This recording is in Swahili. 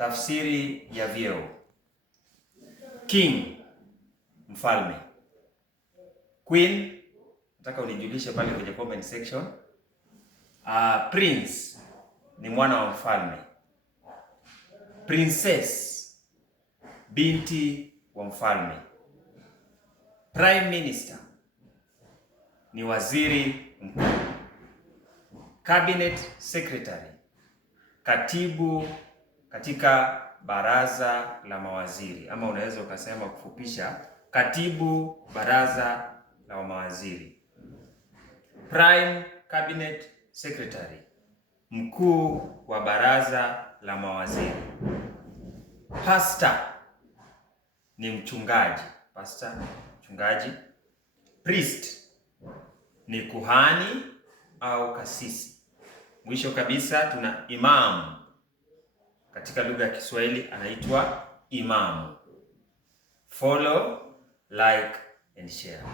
tafsiri ya vyeo. King, mfalme. Queen, nataka unijulishe pale kwenye comment section. Prince ni mwana wa mfalme. Princess, binti wa mfalme. Prime Minister ni waziri mkuu. Cabinet Secretary, katibu katika baraza la mawaziri, ama unaweza ukasema kufupisha katibu baraza la mawaziri. Prime Cabinet Secretary, mkuu wa baraza la mawaziri. Pastor ni mchungaji. Pastor, mchungaji. Priest ni kuhani au kasisi. Mwisho kabisa tuna imam. Katika lugha ya Kiswahili anaitwa imamu. Follow, like and share.